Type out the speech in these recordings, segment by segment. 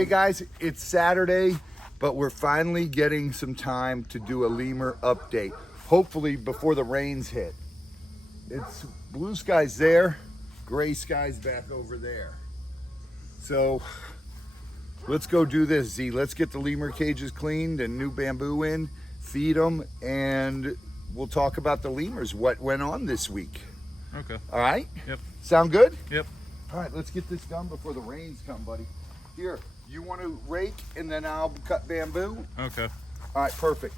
Hey guys, it's Saturday, but we're finally getting some time to do a lemur update. Hopefully before the rains hit. It's blue skies there, gray skies back over there. So let's go do this, Z. Let's get the lemur cages cleaned and new bamboo in, feed them, and we'll talk about the lemurs, what went on this week. Okay. All right? Yep. Sound good? Yep. All right, let's get this done before the rains come, buddy. Here, you want to rake and then I'll cut bamboo? Okay. All right, perfect.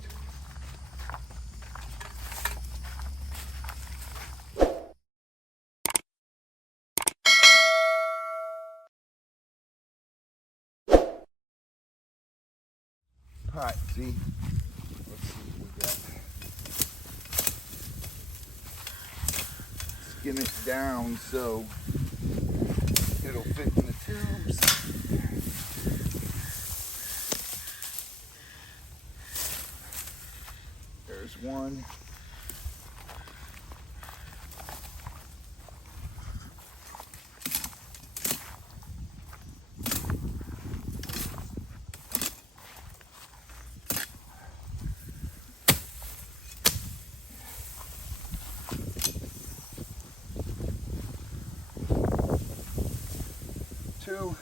All right, see, let's see what we got. Skin it down so it'll fit in the tubes. There's one. Two.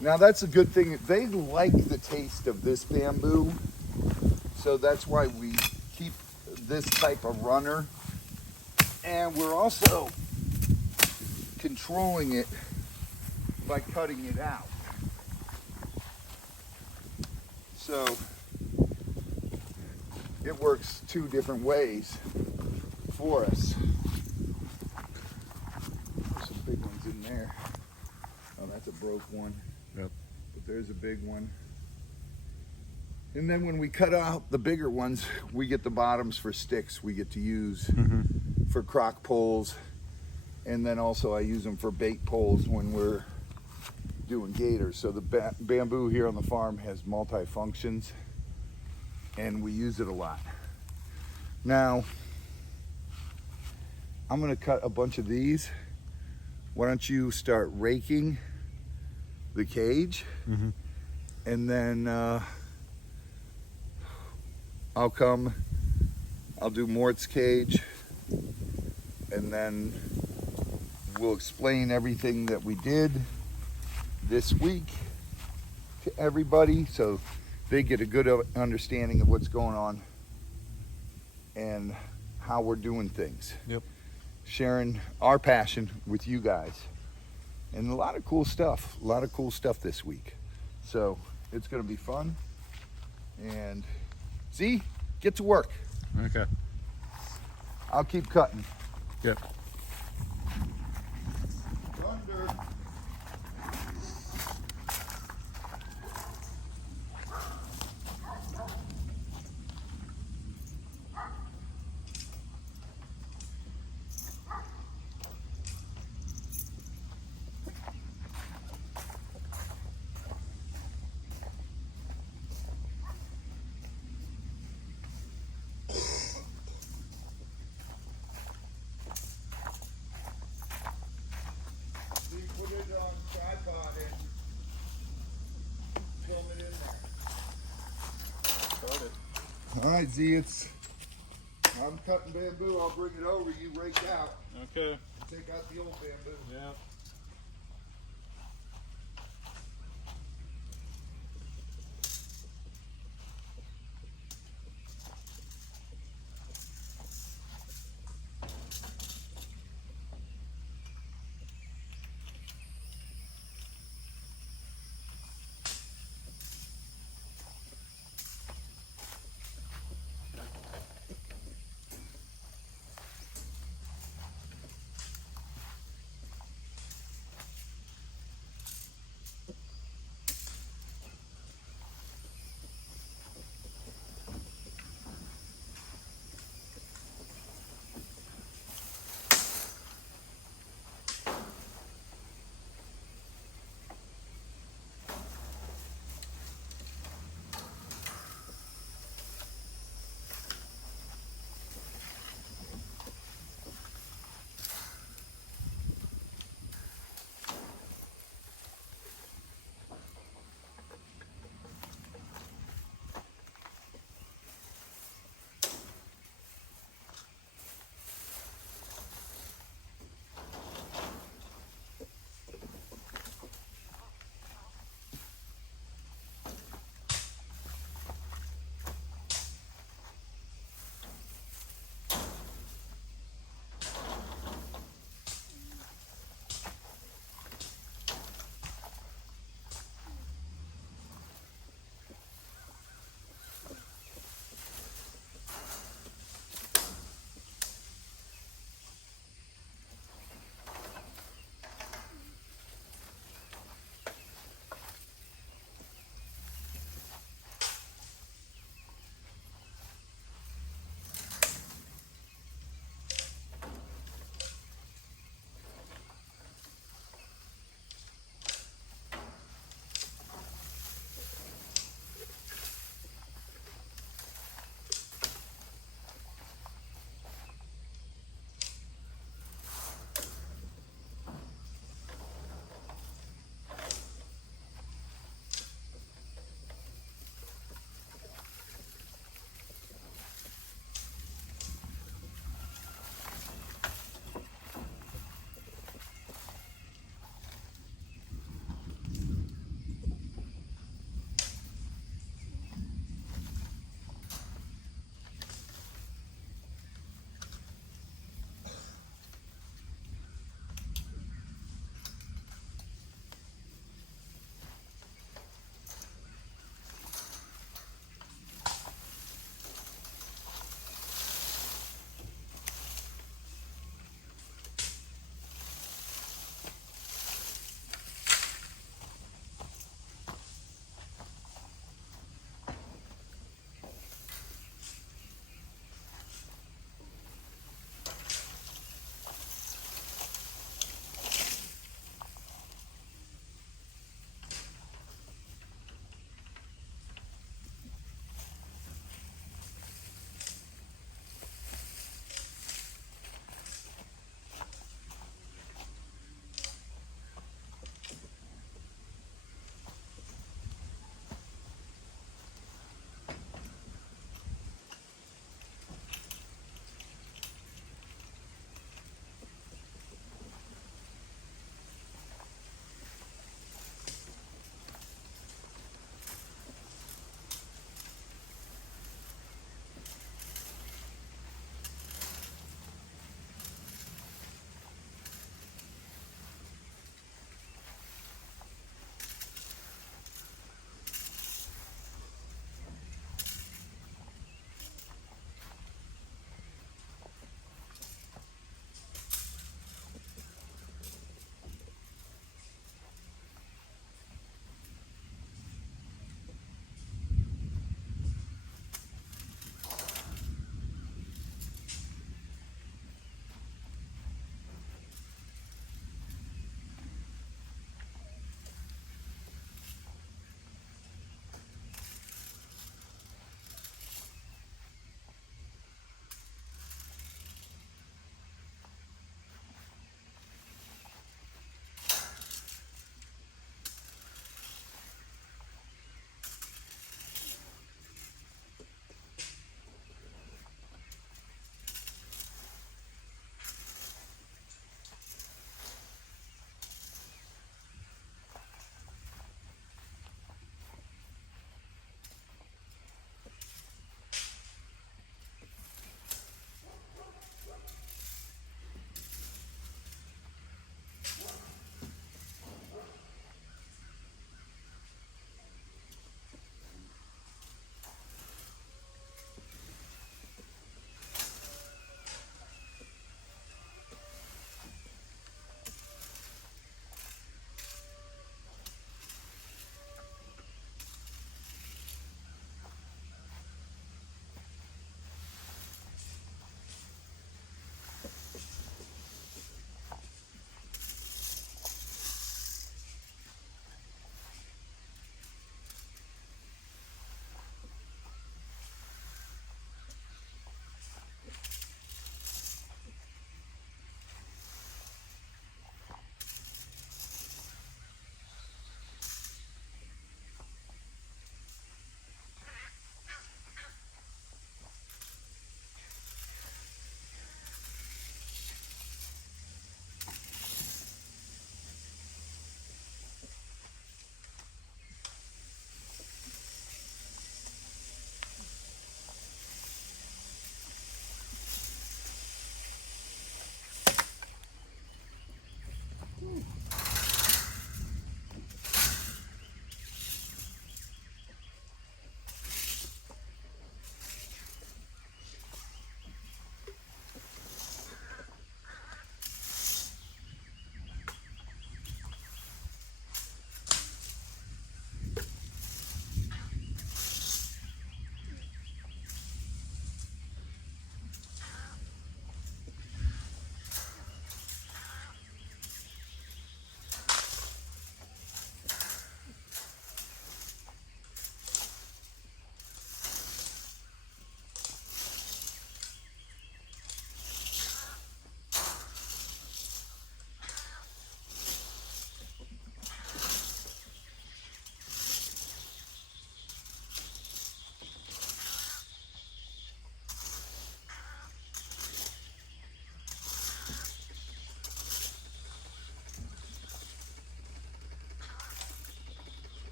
Now that's a good thing. They like the taste of this bamboo, so that's why we keep this type of runner. And we're also controlling it by cutting it out. So it works two different ways for us. There's some big ones in there. Oh, that's a broke one. Yep. But there's a big one. And then when we cut out the bigger ones, we get the bottoms for sticks we get to use for crock poles. And then also I use them for bait poles when we're doing gators. So the bamboo here on the farm has multi-functions and we use it a lot. Now, I'm gonna cut a bunch of these. Why don't you start raking the cage, and then I'll do Mort's cage, and then we'll explain everything that we did this week to everybody so they get a good understanding of what's going on and how we're doing things. Yep. Sharing our passion with you guys. And a lot of cool stuff this week. So it's gonna be fun. And see, get to work. Okay. I'll keep cutting. Yep. Thunder. Put it on tripod and film it in there. Got it. All right, Z, I'm cutting bamboo. I'll bring it over. You rake out. Okay. Take out the old bamboo. Yeah.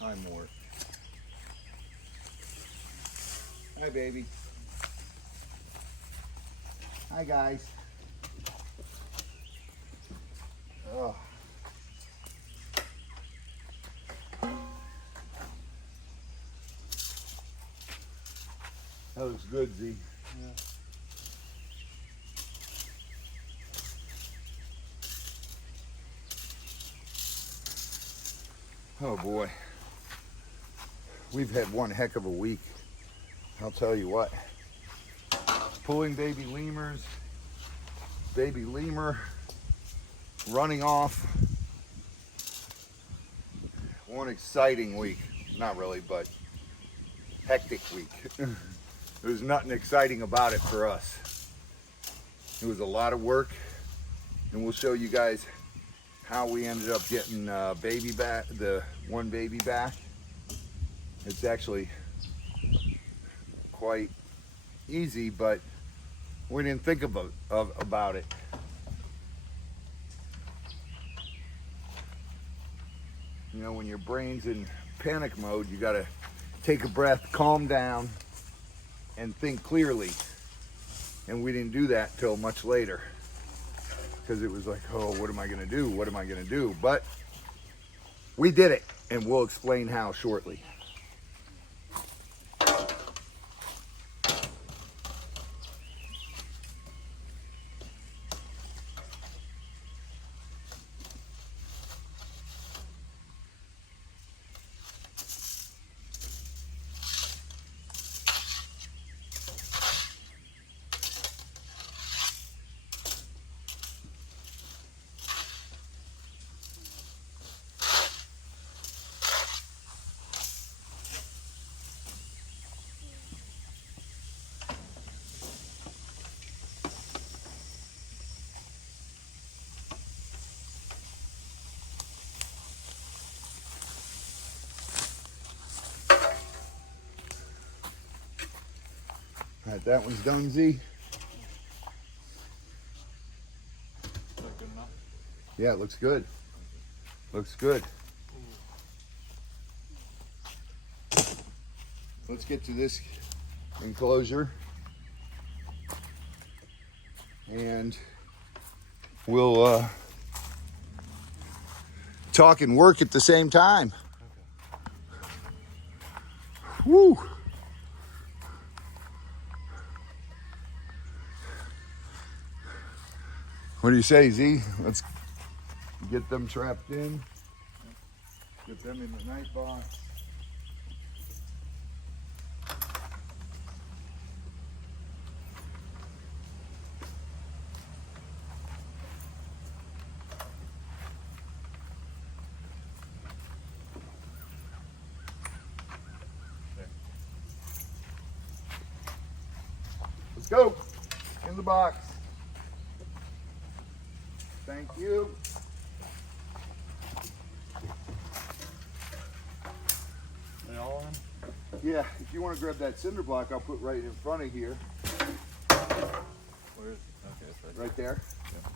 Hi, Mort. Hi, baby. Hi, guys. Oh. That looks good, Z. Yeah. Oh boy. We've had one heck of a week. I'll tell you what. Pulling baby lemurs, baby lemur running off. One exciting week. Not really, but hectic week. There's nothing exciting about it for us. It was a lot of work, and we'll show you guys how we ended up getting baby back, the one baby back. It's actually quite easy, but we didn't think about it. You know, when your brain's in panic mode, you gotta take a breath, calm down, and think clearly. And we didn't do that till much later, because it was like, oh, what am I gonna do? What am I gonna do? But we did it, and we'll explain how shortly. All right, that one's done, Z. Is that good enough? Yeah, it looks good. Looks good. Let's get to this enclosure, and we'll talk and work at the same time. Okay. Woo! What do you say, Z? Let's get them trapped in. Get them in the night box. Let's go. In the box. Thank you. They all in? Yeah, if you want to grab that cinder block, I'll put right in front of here. Where is it? Okay, it's Right there. Yeah.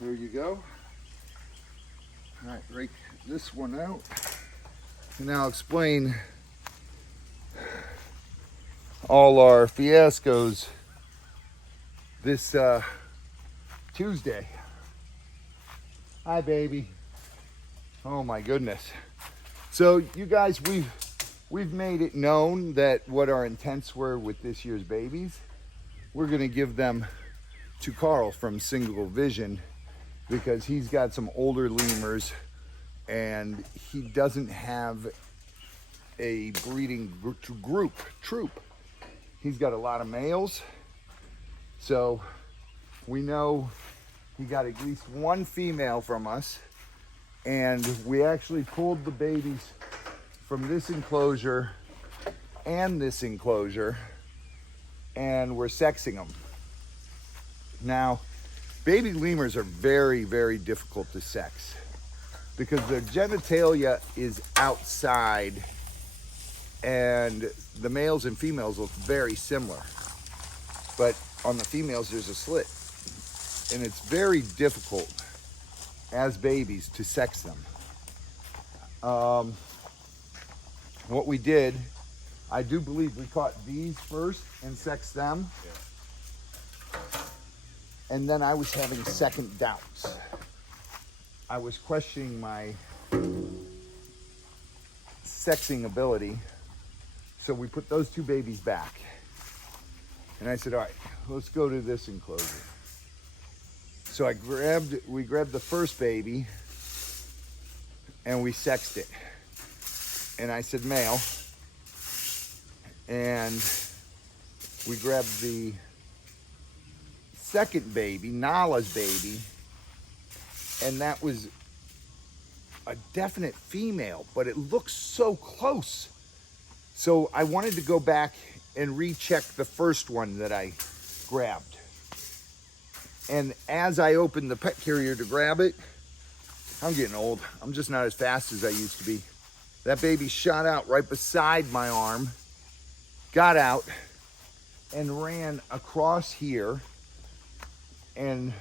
There you go. All right, break this one out. And now explain all our fiascos this Tuesday. Hi, baby. Oh my goodness. So you guys, we've made it known that what our intents were with this year's babies. We're gonna give them to Carl from Single Vision, because he's got some older lemurs and he doesn't have a breeding troop. He's got a lot of males, so we know he got at least one female from us, and we actually pulled the babies from this enclosure and this enclosure, and we're sexing them. Now, baby lemurs are very, very difficult to sex. because their genitalia is outside and the males and females look very similar. But on the females, there's a slit. And it's very difficult as babies to sex them. What we did, I do believe we caught these first and sexed them. Yeah. And then I was having second doubts. I was questioning my sexing ability. So we put those two babies back. And I said, all right, let's go to this enclosure. So we grabbed the first baby and we sexed it. And I said, male. And we grabbed the second baby, Nala's baby, and that was a definite female, but it looks so close. So I wanted to go back and recheck the first one that I grabbed. And as I opened the pet carrier to grab it, I'm getting old. I'm just not as fast as I used to be. That baby shot out right beside my arm, got out, and ran across here. And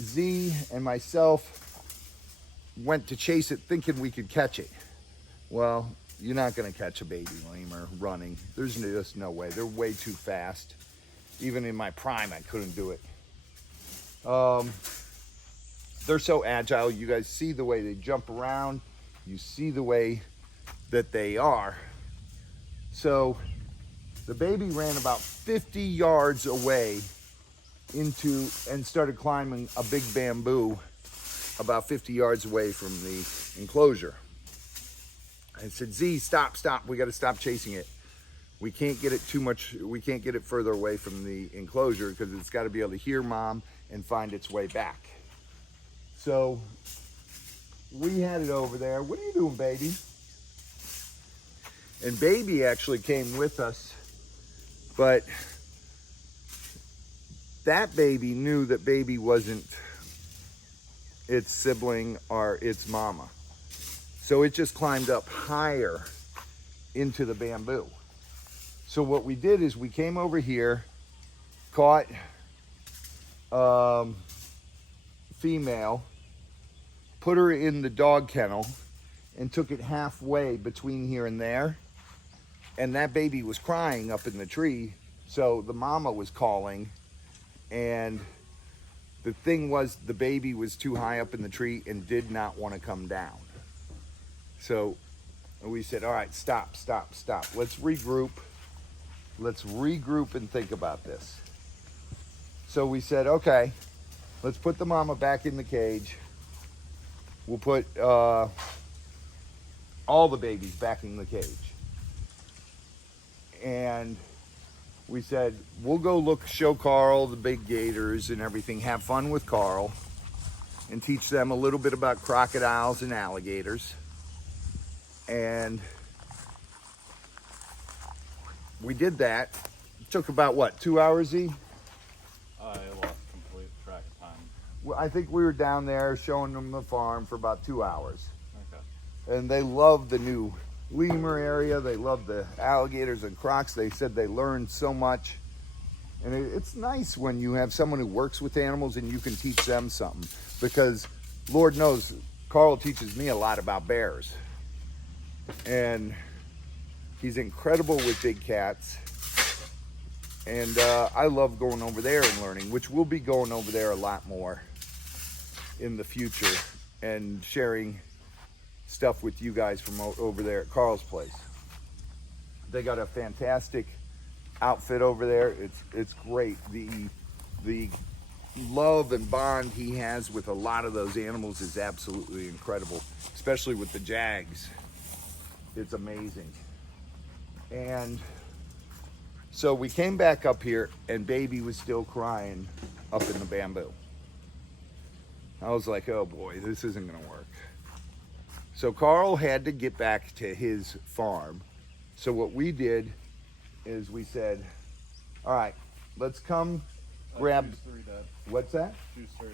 Z and myself went to chase it thinking we could catch it. Well, you're not gonna catch a baby lemur running. There's just no way. They're way too fast. Even in my prime, I couldn't do it. They're so agile. You guys see the way they jump around. You see the way that they are. So the baby ran about 50 yards away into and started climbing a big bamboo about 50 yards away from the enclosure. I said, Z, stop. We got to stop chasing it. We can't get it too much. We can't get it further away from the enclosure because it's got to be able to hear mom and find its way back. So we had it over there. What are you doing, baby? And baby actually came with us, but that baby knew that baby wasn't its sibling or its mama. So it just climbed up higher into the bamboo. So what we did is we came over here, caught female, put her in the dog kennel, and took it halfway between here and there. And that baby was crying up in the tree, so the mama was calling. And the thing was, the baby was too high up in the tree and did not want to come down. So we said, all right, stop. Let's regroup. Let's regroup and think about this. So we said, okay, let's put the mama back in the cage. We'll put all the babies back in the cage. And we said, we'll go show Carl the big gators and everything, have fun with Carl, and teach them a little bit about crocodiles and alligators. And we did that. It took about, what, 2 hours, Z? I lost complete track of time. Well, I think we were down there showing them the farm for about 2 hours. Okay. And they loved the new lemur area. They loved the alligators and crocs. They said they learned so much. And it's nice when you have someone who works with animals and you can teach them something. Because Lord knows, Carl teaches me a lot about bears. And he's incredible with big cats. And I love going over there and learning, which we'll be going over there a lot more in the future and sharing stuff with you guys from over there at Carl's place. They got a fantastic outfit over there. It's great. The love and bond he has with a lot of those animals is absolutely incredible, especially with the Jags. It's amazing. And so we came back up here and baby was still crying up in the bamboo. I was like, oh boy, this isn't gonna work. So Carl had to get back to his farm. So what we did is we said, all right, let's come grab. Choose 3, Dad. What's that? Choose 3.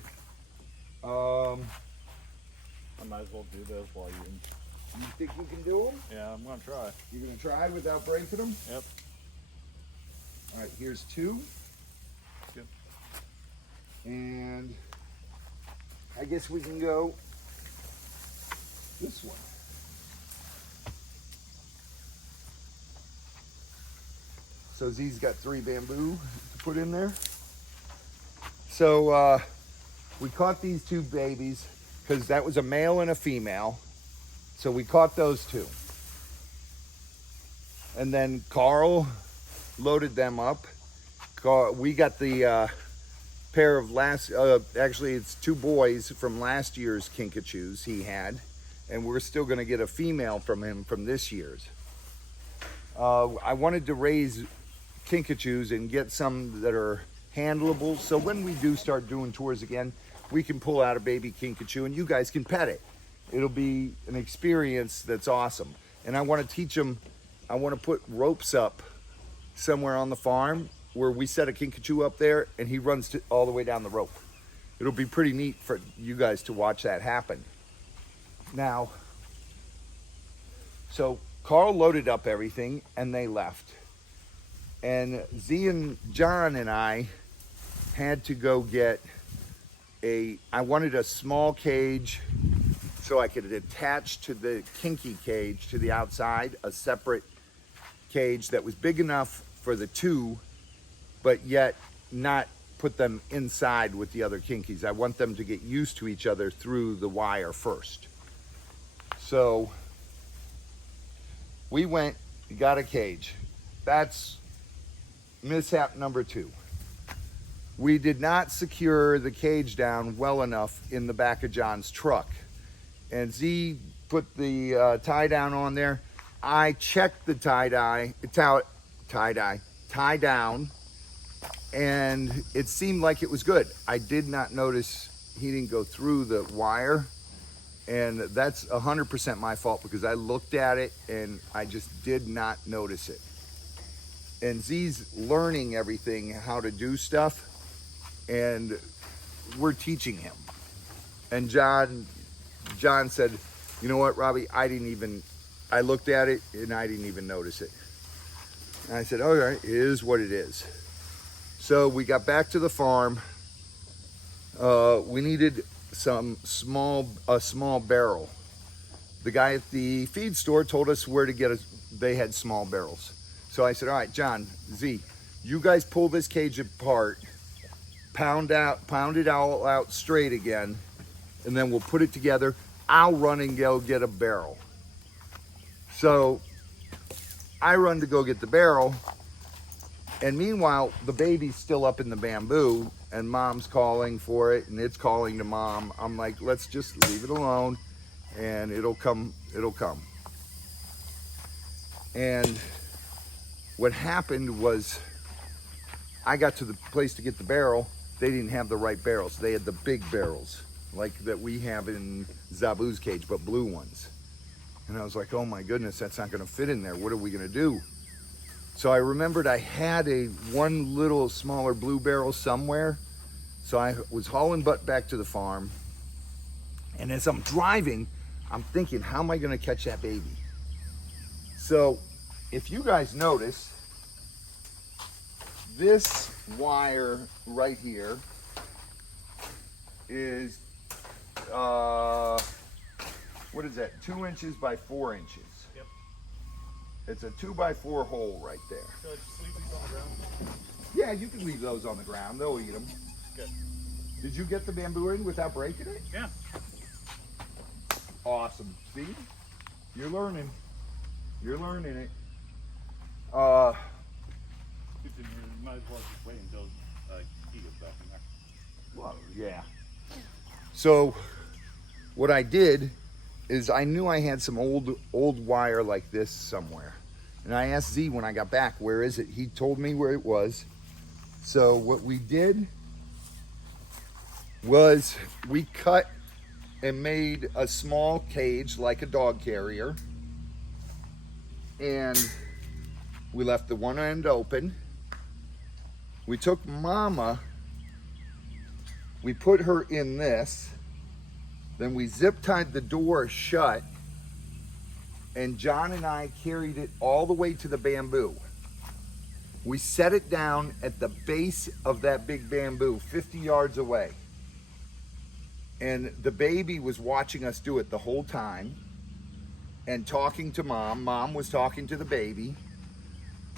I might as well do this while you. You think you can do them? Yeah, I'm gonna try. You're gonna try without breaking them? Yep. All right, here's 2. Good. And I guess we can go this one. So Z's got 3 bamboo to put in there. So we caught these 2 babies because that was a male and a female. So we caught those 2. And then Carl loaded them up. We got the pair of actually it's 2 boys from last year's kinkajous he had. And we're still gonna get a female from him from this year's. I wanted to raise kinkajous and get some that are handleable, so when we do start doing tours again, we can pull out a baby kinkajou and you guys can pet it. It'll be an experience that's awesome. And I want to teach them, I want to put ropes up somewhere on the farm where we set a kinkajou up there and he runs all the way down the rope. It'll be pretty neat for you guys to watch that happen. Now, so Carl loaded up everything and they left. And Z and John and I had to go get I wanted a small cage so I could attach to the kinky cage to the outside, a separate cage that was big enough for the 2, but yet not put them inside with the other kinkies. I want them to get used to each other through the wire first. So we went, got a cage. That's mishap number 2. We did not secure the cage down well enough in the back of John's truck. And Z put the tie down on there. I checked the tie down, and it seemed like it was good. I did not notice he didn't go through the wire. And that's 100% my fault because I looked at it and I just did not notice it. And Z's learning everything, how to do stuff, and we're teaching him. And John said, you know what, Robbie, I looked at it and I didn't even notice it. And I said, all right, it is what it is. So we got back to the farm. We needed a small barrel. The guy at the feed store told us where to get they had small barrels. So I said, all right, John, Z, you guys pull this cage apart, pound it all out straight again, and then we'll put it together. I'll run and go get a barrel. So I run to go get the barrel, and meanwhile, the baby's still up in the bamboo, and mom's calling for it, and it's calling to mom. I'm like, let's just leave it alone, and it'll come. And what happened was I got to the place to get the barrel. They didn't have the right barrels. They had the big barrels, like that we have in Zabu's cage, but blue ones. And I was like, oh my goodness, that's not gonna fit in there. What are we gonna do? So I remembered I had one little smaller blue barrel somewhere. So I was hauling butt back to the farm. And as I'm driving, I'm thinking, how am I gonna catch that baby? So if you guys notice, this wire right here is, what is that, 2 inches by 4 inches. Yep. It's a 2x4 hole right there. Should I just leave these on the ground? Yeah, you can leave those on the ground. They'll eat them. Good. Did you get the bamboo in without breaking it? Yeah. Awesome. See? You're learning. You're learning it. You might as well just wait until he gets back in there. Well, yeah. So what I did is I knew I had some old wire like this somewhere. And I asked Z when I got back, where is it? He told me where it was. So what we did was we cut and made a small cage like a dog carrier. And we left the one end open. We took Mama, we put her in this, Then we zip tied the door shut, and John and I carried it all the way to the bamboo. We set it down at the base of that big bamboo, 50 yards away. And the baby was watching us do it the whole time and talking to mom. Mom was talking to the baby.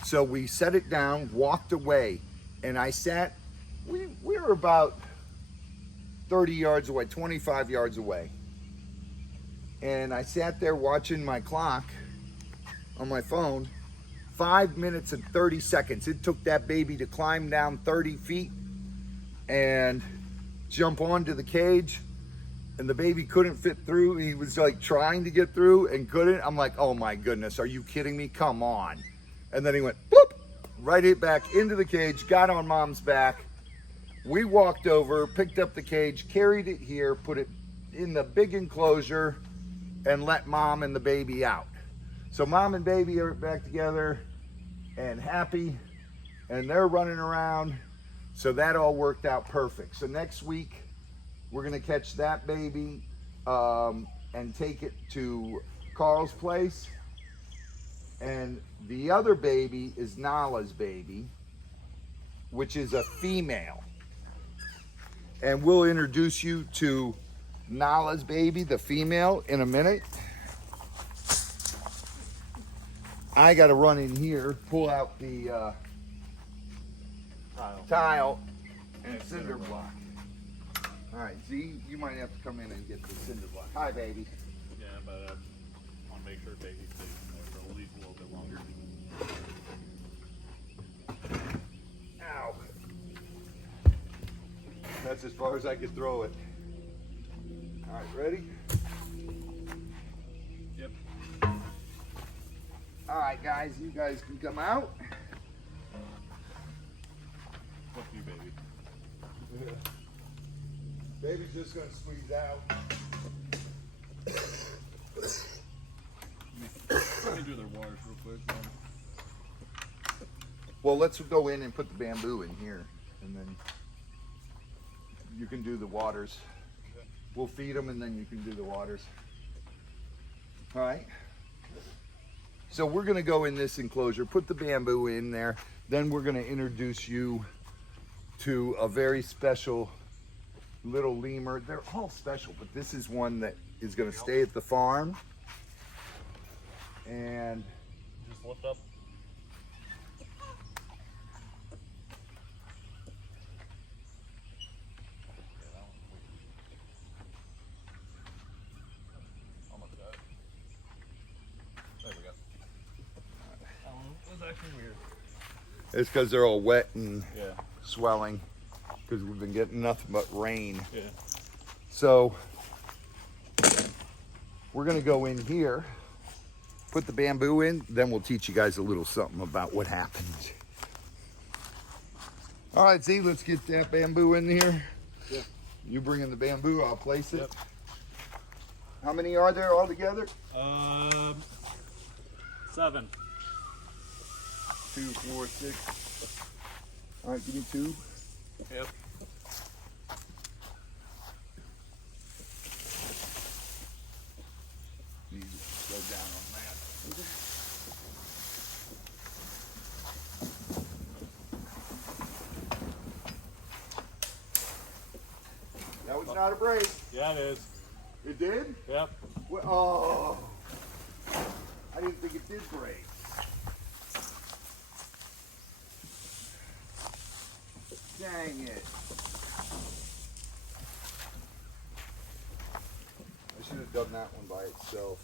So we set it down, walked away, and I sat, we were about 30 yards away, 25 yards away. And I sat there watching my clock on my phone, 5 minutes and 30 seconds. It took that baby to climb down 30 feet and jump onto the cage, and the baby couldn't fit through. He was like trying to get through and couldn't. I'm like, oh my goodness, are you kidding me? Come on. And then he went, boop, right it back into the cage, got on mom's back. We walked over, picked up the cage, carried it here, put it in the big enclosure, and let mom and the baby out. So mom and baby are back together and happy, and they're running around. So that all worked out perfect. So next week, we're gonna catch that baby and take it to Carl's place. And the other baby is Nala's baby, which is a female. And we'll introduce you to Nala's baby, the female, in a minute. I gotta run in here, pull out the tile and cinder block. All right, Z, you might have to come in and get the cinder block. Hi, baby. Yeah, but I want to make sure baby stays in there for at least a little bit longer. Ow. That's as far as I could throw it. All right, ready? Yep. All right, guys, you guys can come out. Fuck you, baby. Baby's just gonna squeeze out. Let me do their waters real quick. Well, let's go in and put the bamboo in here, and then you can do the waters. We'll feed them, and then you can do the waters. All right. So we're gonna go in this enclosure, put the bamboo in there, then we're gonna introduce you to a very special little lemur. They're all special, but this is one that is gonna stay at the farm. And Just lift up. Almost got it. There we go. That one was actually weird. it's because they're all wet and Yeah. swelling, because we've been getting nothing but rain. Yeah. So we're gonna go in here, put the bamboo in, then we'll teach you guys a little something about what happens. All right, Z, let's get that bamboo in here. Yeah. You bring in the bamboo, I'll place it. Yep. How many are there altogether? 7. 2, 4, 6. All right, give me 2. Yep. Need to slow down on that. That was not a break. Yeah, it is. It did? Yep. Well, oh, I didn't think it did break. Dang it. I should have done that one by itself.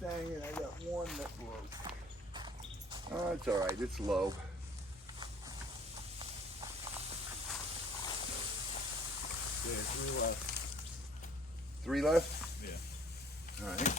Dang it, I got one that broke. Oh, it's all right, it's low. Yeah, 3 left. 3 left? Yeah. All right.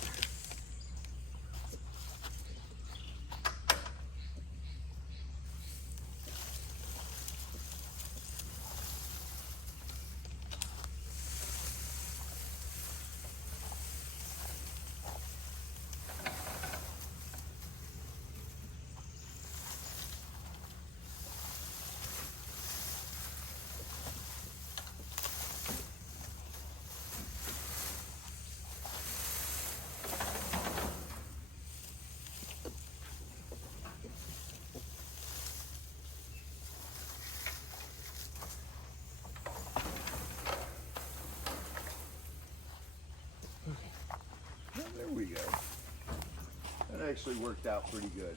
actually worked out pretty good.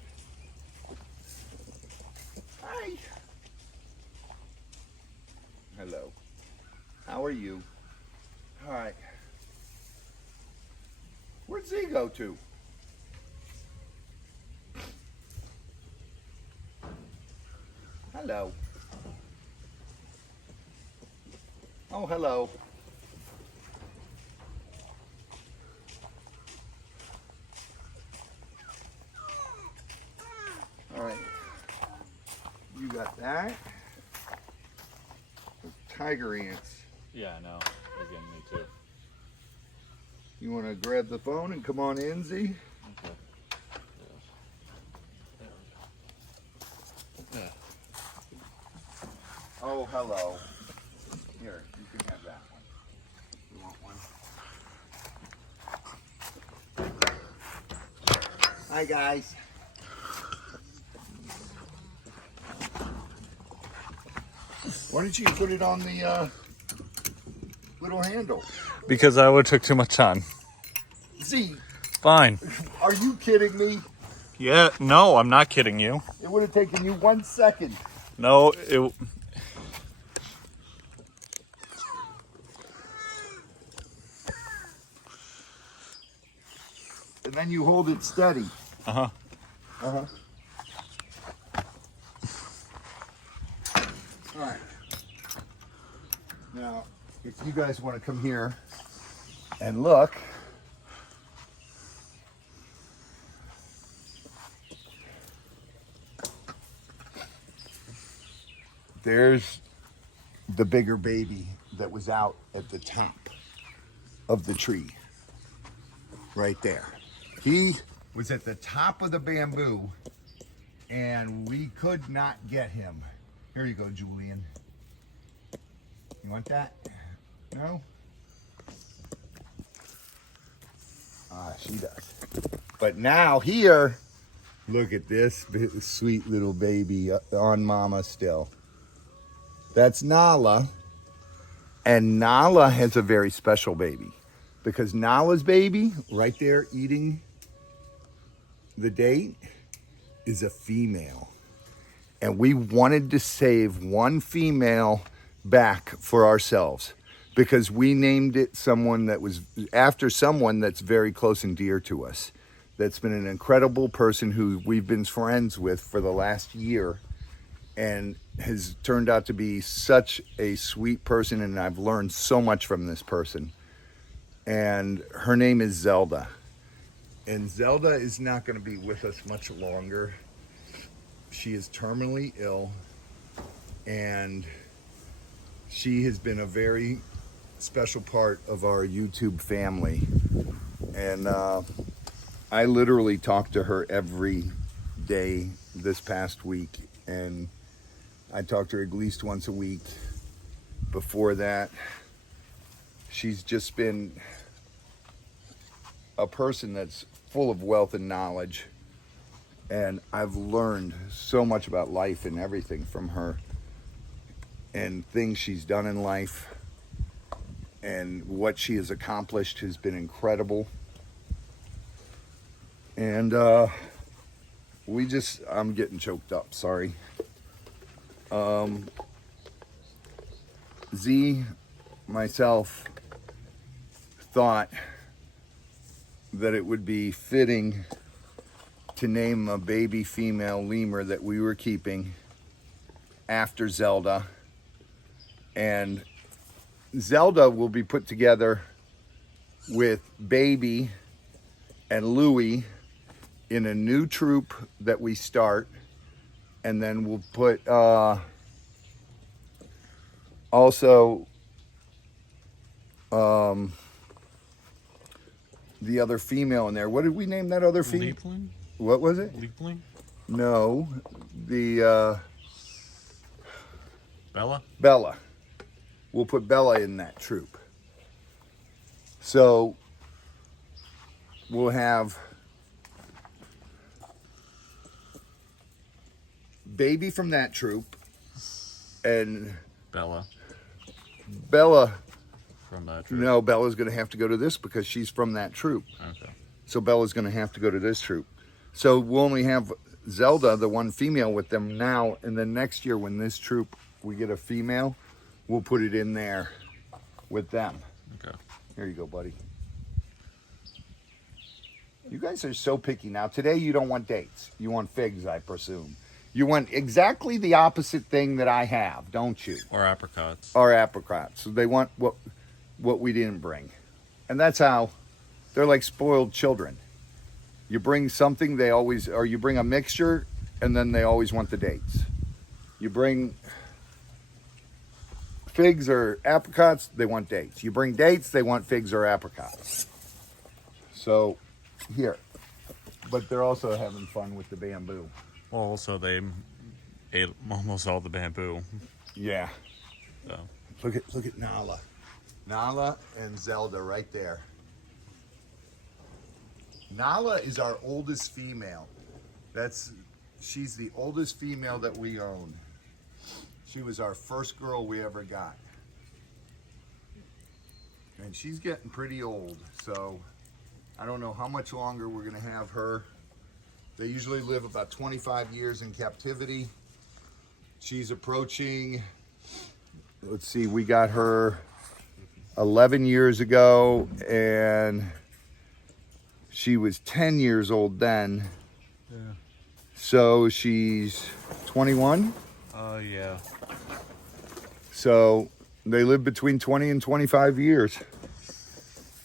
Hi. Hello. How are you? All right. Where'd Z go to? Hello. Oh, hello. All right. You got that. Tiger ants. Yeah, I know. They're getting me too. You want to grab the phone and come on in, Z? Okay. Yeah. Oh, hello. Here, you can have that one. You want one? Hi, guys. Why don't you put it on the little handle? Because I would have took too much time. Z, Fine. are you kidding me? Yeah, no, I'm not kidding you. It would have taken you 1 second. No, it... And then you hold it steady. Uh-huh. Uh-huh. All right. Now, if you guys want to come here and look, there's the bigger baby that was out at the top of the tree. Right there. He was at the top of the bamboo and we could not get him. Here you go, Julian. You want that? No? Ah, she does. But now here, look at this sweet little baby on mama still. That's Nala. And Nala has a very special baby because Nala's baby right there eating the date is a female. And we wanted to save one female back for ourselves because we named it someone that was after someone that's very close and dear to us. That's been an incredible person who we've been friends with for the last year and has turned out to be such a sweet person, and I've learned so much from this person. And her name is ZELDA. And ZELDA is not going to be with us much longer. She is terminally ill, and she has been a very special part of our YouTube family. And I literally talked to her every day this past week, and I talked to her at least once a week. Before that, she's just been a person that's full of wealth and knowledge. And I've learned so much about life and everything from her and things she's done in life, and what she has accomplished has been incredible. And I'm getting choked up, sorry. Z, myself, thought that it would be fitting to name a baby female lemur that we were keeping after ZELDA. And ZELDA will be put together with Baby and Louie in a new troop that we start. And then we'll put also the other female in there. What did we name that other female? Leapling? What was it? Leapling? No, the Bella? Bella. We'll put Bella in that troop. So we'll have Baby from that troop and Bella Bella. from that troop. No, Bella's going to have to go to this because she's from that troop. Okay. So Bella's going to have to go to this troop. So we'll only have Zelda, the one female, with them now, and then next year when this troop we get a female, we'll put it in there with them. Okay. Here you go, buddy. You guys are so picky now. Today you don't want dates. You want figs, I presume. You want exactly the opposite thing that I have, don't you? Or apricots. Or apricots. So they want what we didn't bring. And that's how they're like spoiled children. You bring something, they always, or you bring a mixture, and then they always want the dates. You bring figs or apricots, they want dates. You bring dates, they want figs or apricots. So, here. But they're also having fun with the bamboo. Well, also they ate almost all the bamboo. Yeah. So. Look at Nala. Nala and Zelda right there. Nala is our oldest female. She's the oldest female that we own. She was our first girl we ever got. And she's getting pretty old, so I don't know how much longer we're gonna have her. They usually live about 25 years in captivity. She's approaching, let's see, we got her 11 years ago, and she was 10 years old then. Yeah. So she's 21? Yeah. So they live between 20 and 25 years.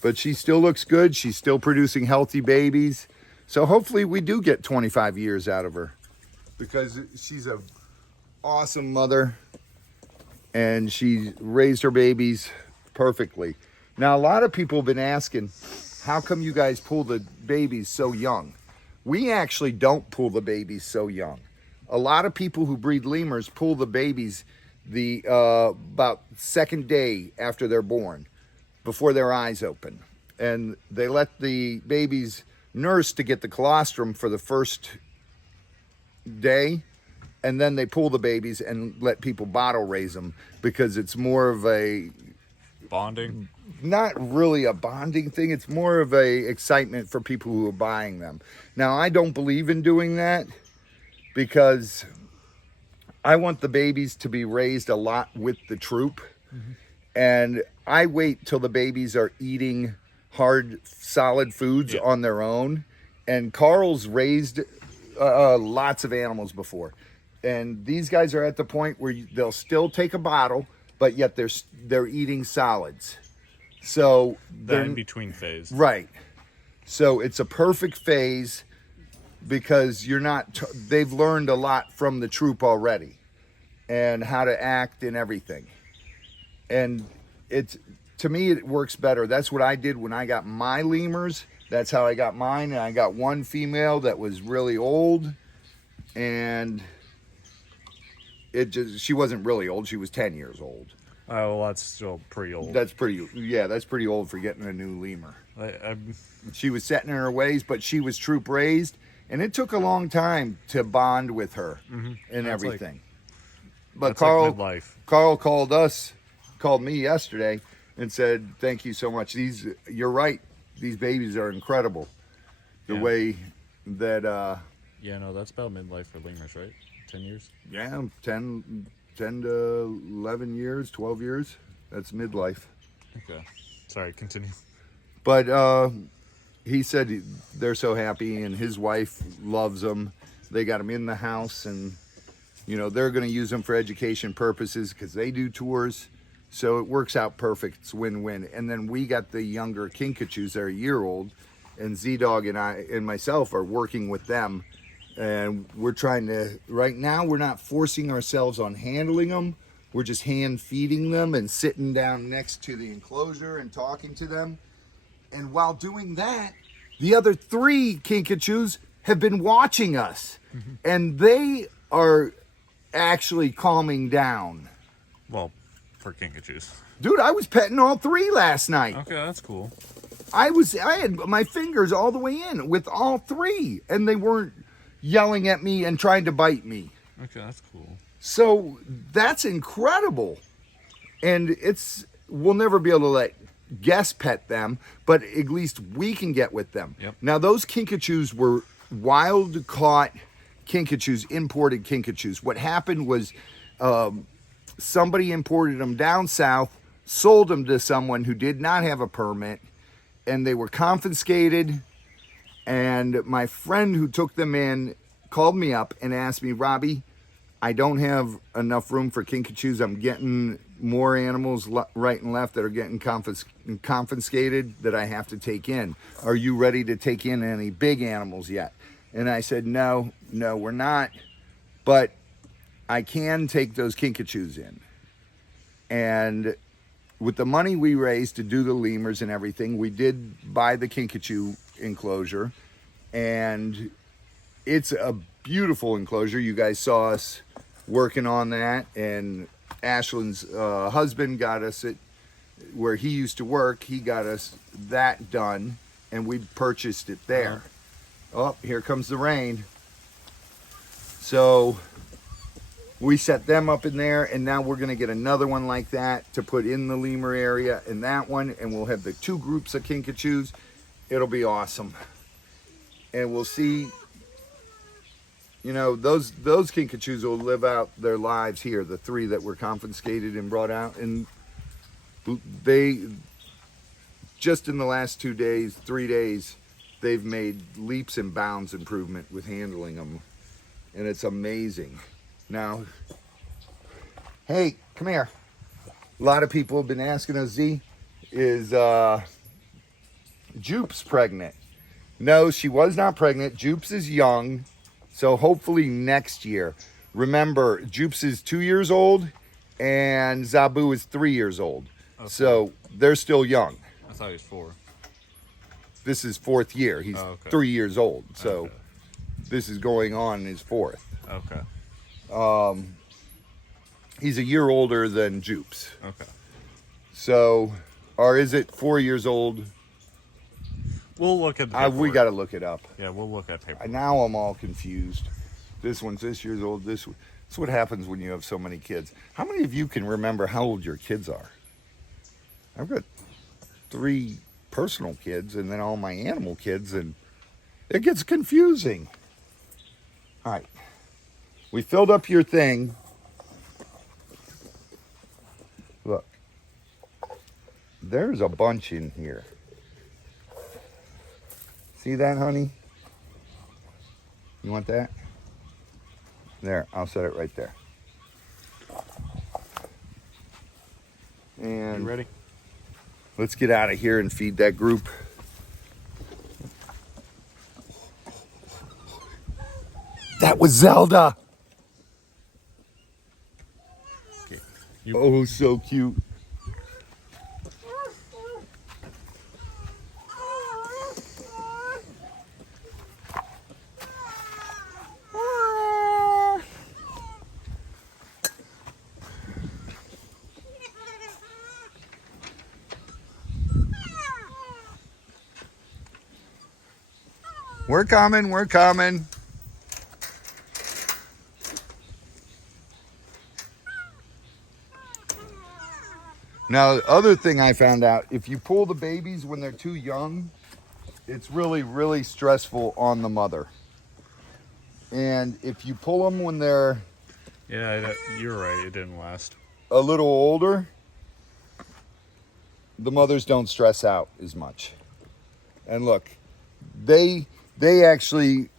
But she still looks good. She's still producing healthy babies. So hopefully we do get 25 years out of her, because she's an awesome mother and she raised her babies perfectly. Now, a lot of people have been asking, how come you guys pull the babies so young? We actually don't pull the babies so young. A lot of people who breed lemurs pull the babies the about second day after they're born, before their eyes open. And they let the babies nurse to get the colostrum for the first day, and then they pull the babies and let people bottle raise them, because it's more of a Bonding? not really a bonding thing. It's more of a excitement for people who are buying them. Now, I don't believe in doing that, because I want the babies to be raised a lot with the troop. Mm-hmm. And I wait till the babies are eating hard, solid foods on their own. And Carl's raised lots of animals before. And these guys are at the point where they'll still take a bottle, but yet they're eating solids. So they're in between phase. Right. So it's a perfect phase, because they've learned a lot from the troop already, and how to act and everything. And to me, it works better. That's what I did when I got my lemurs. That's how I got mine. And I got one female that was really old, and she wasn't really old. She was 10 years old. Oh, well, that's still pretty old. That's pretty old for getting a new lemur. She was set in her ways, but she was troop raised, and it took a long time to bond with her and everything. But Carl called me yesterday and said, "Thank you so much. You're right. These babies are incredible. The way that." Yeah, no, that's about midlife for lemurs, right? 10 years. Yeah, 10 to 11 years, 12 years. That's midlife. Okay. Sorry, continue. But he said they're so happy, and his wife loves them. They got them in the house, and they're going to use them for education purposes, because they do tours. So it works out perfect. It's win-win. And then we got the younger kinkajous that are a year old, and Z-Dog and I and myself are working with them. And we're trying to, right now, we're not forcing ourselves on handling them. We're just hand feeding them and sitting down next to the enclosure and talking to them. And while doing that, the other 3 kinkajous have been watching us. Mm-hmm. And they are actually calming down. Well, for kinkajous. Dude, I was petting all 3 last night. Okay, that's cool. I had my fingers all the way in with all 3, and they weren't yelling at me and trying to bite me. Okay, that's cool. So that's incredible. And we'll never be able to let guests pet them, but at least we can get with them. Yep. Now, those kinkajous were wild caught kinkajous, imported kinkajous. What happened was somebody imported them down south, sold them to someone who did not have a permit, and they were confiscated. And my friend who took them in called me up and asked me, Robbie, I don't have enough room for kinkajous. I'm getting more animals right and left that are getting confiscated that I have to take in. Are you ready to take in any big animals yet? And I said, no, we're not. But I can take those kinkajous in. And with the money we raised to do the lemurs and everything, we did buy the kinkajou enclosure. And it's a beautiful enclosure. You guys saw us working on that. And Ashland's husband got us it where he used to work. He got us that done. And we purchased it there. Oh, here comes the rain. So we set them up in there, and now we're gonna get another one like that to put in the lemur area and that one, and we'll have the two groups of kinkajous. It'll be awesome. And we'll see, you know, those kinkajous will live out their lives here, the three that were confiscated and brought out. And they, just in the last 3 days, they've made leaps and bounds improvement with handling them. And it's amazing. Now, hey, come here. A lot of people have been asking us, Z, is Jupe's pregnant? No, she was not pregnant. Jupe's is young, so hopefully next year. Remember, Jupe's is 2 years old, and Zabu is 3 years old. Okay. So they're still young. I thought he was 4. This is 4th year. He's 3 years old, so this is going on his 4th. Okay. He's a year older than Jupe's. Okay. So, or is it 4 years old? We'll look at the we got to look it up. Yeah, we'll look at paper. Now I'm all confused. This one's this year's old. That's what happens when you have so many kids. How many of you can remember how old your kids are? I've got 3 personal kids and then all my animal kids, and it gets confusing. All right. We filled up your thing. Look. There's a bunch in here. See that, honey? You want that? There, I'll set it right there. And you ready? Let's get out of here and feed that group. That was Zelda. Oh, so cute. We're coming, we're coming. Now, the other thing I found out, if you pull the babies when they're too young, it's really, really stressful on the mother. And if you pull them when they're... Yeah, you're right, it didn't last. A little older, the mothers don't stress out as much. And look, they actually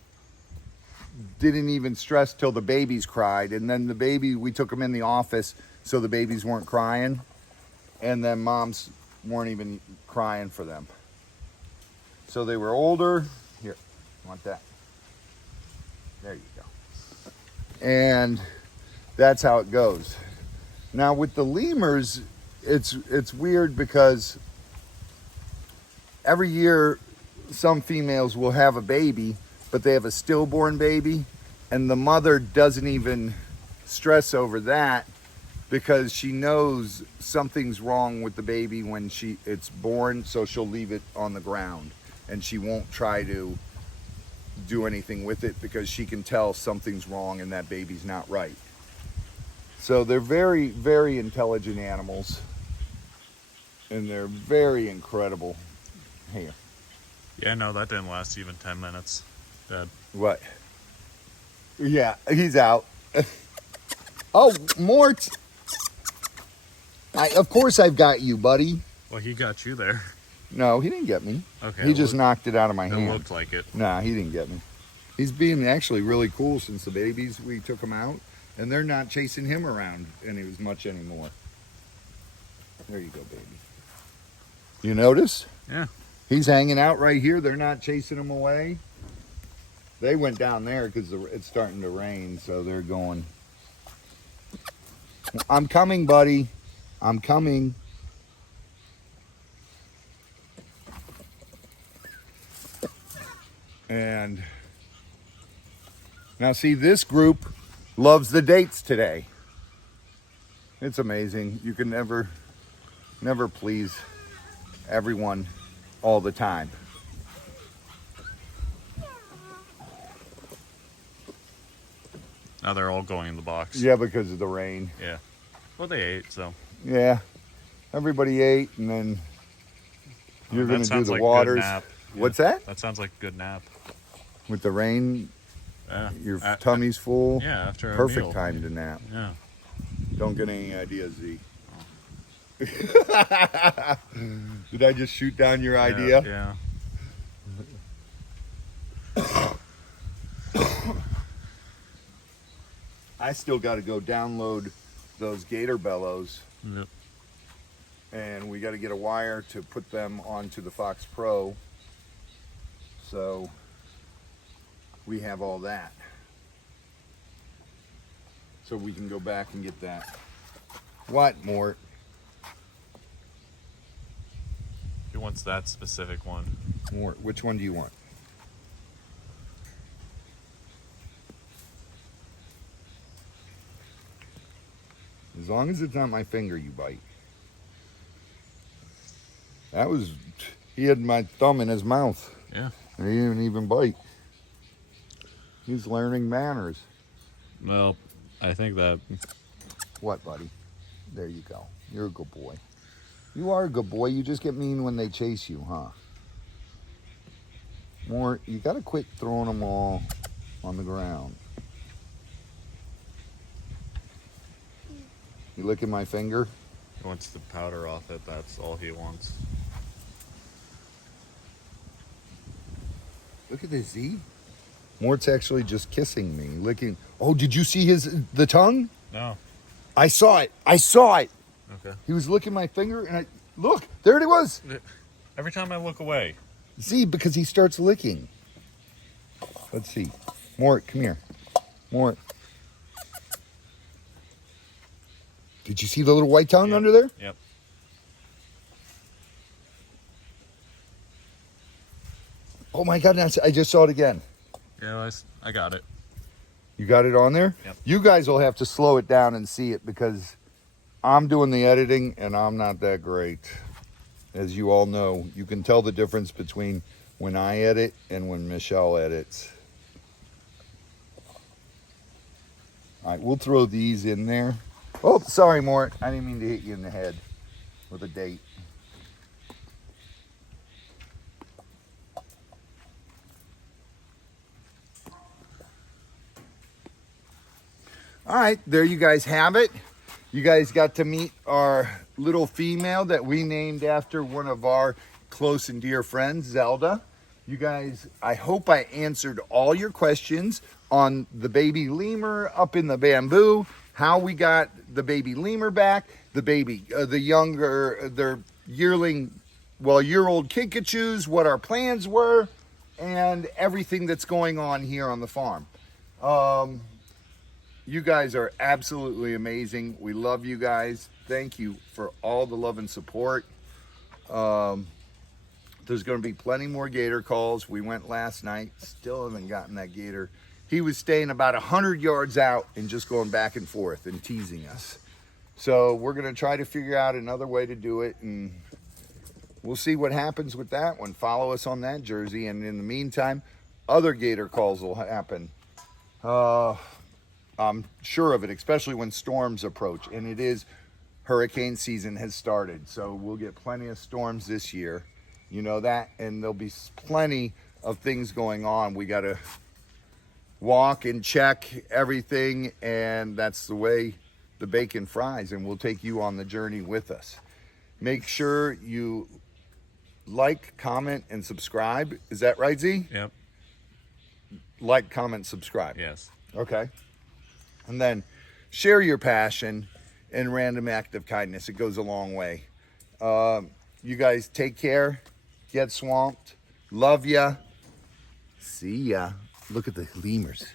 didn't even stress till the babies cried. And then we took them in the office so the babies weren't crying. And then moms weren't even crying for them. So they were older. Here, you want that? There you go. And that's how it goes. Now with the lemurs, it's weird because every year some females will have a baby, but they have a stillborn baby, and the mother doesn't even stress over that because she knows something's wrong with the baby when it's born, so she'll leave it on the ground and she won't try to do anything with it because she can tell something's wrong and that baby's not right. So they're very, very intelligent animals, and they're very incredible. Here. Yeah, no, that didn't last even 10 minutes. Dad. What? Yeah, he's out. Oh, Mort. Of course I've got you, buddy. Well, he got you there. No, he didn't get me. Okay. He just knocked it out of my hand. It looked like it. Nah, he didn't get me. He's being actually really cool since the babies, we took him out. And they're not chasing him around as much anymore. There you go, baby. You notice? Yeah. He's hanging out right here. They're not chasing him away. They went down there because it's starting to rain, so they're going. I'm coming, buddy. I'm coming. And now see, this group loves the dates today. It's amazing. You can never please everyone all the time. Now they're all going in the box. Yeah, because of the rain. Yeah. Well, they ate, so. Yeah. Everybody ate, and then you're going to do the like waters. Good nap. What's Yeah. that? That sounds like a good nap. With the rain, Yeah. your tummy's full. Yeah, after a Perfect meal. time to nap. Yeah. Don't get any ideas, Z. Did I just shoot down your idea? Yeah. I still got to go download those gator bellows, Yep. and we got to get a wire to put them onto the Fox Pro. So we have all that. So we can go back and get that. What, Mort? He wants that specific one. Mort, which one do you want? As long as it's not my finger you bite. That was, he had my thumb in his mouth. Yeah. And he didn't even bite. He's learning manners. Well, I think that. What, buddy? There you go. You're a good boy. You are a good boy. You just get mean when they chase you, huh? More, you got to quit throwing them all on the ground. You licking my finger? He wants the powder off it. That's all he wants. Look at this, Z. Mort's actually just kissing me, licking. Oh, did you see the tongue? No. I saw it. I saw it. Okay. He was licking my finger, and look, there it was. Every time I look away. See, because he starts licking. Let's see. Mort, come here. Mort. Did you see the little white tongue under there? Yep. Oh my God, I just saw it again. Yeah, I got it. You got it on there? Yep. You guys will have to slow it down and see it because I'm doing the editing and I'm not that great. As you all know, you can tell the difference between when I edit and when Michelle edits. All right, we'll throw these in there. Oh, sorry, Mort. I didn't mean to hit you in the head with a date. All right, there you guys have it. You guys got to meet our little female that we named after one of our close and dear friends, Zelda. You guys, I hope I answered all your questions on the baby lemur up in the bamboo, how we got the baby lemur back, the younger, their year-old kinkajous, what our plans were, and everything that's going on here on the farm. You guys are absolutely amazing. We love you guys. Thank you for all the love and support. There's going to be plenty more gator calls. We went last night. Still haven't gotten that gator. He was staying about 100 yards out and just going back and forth and teasing us. So we're going to try to figure out another way to do it, and we'll see what happens with that one. Follow us on that jersey, and in the meantime, other gator calls will happen. I'm sure of it, especially when storms approach, and it is hurricane season has started, so we'll get plenty of storms this year. You know that, and there'll be plenty of things going on. We got to walk and check everything, and that's the way the bacon fries, and we'll take you on the journey with us. Make sure you like, comment, and subscribe. Is that right, Z? Yep. Like, comment, subscribe. Yes. Okay. And then share your passion and random act of kindness. It goes a long way. You guys take care. Get swamped. Love ya. See ya. Look at the lemurs.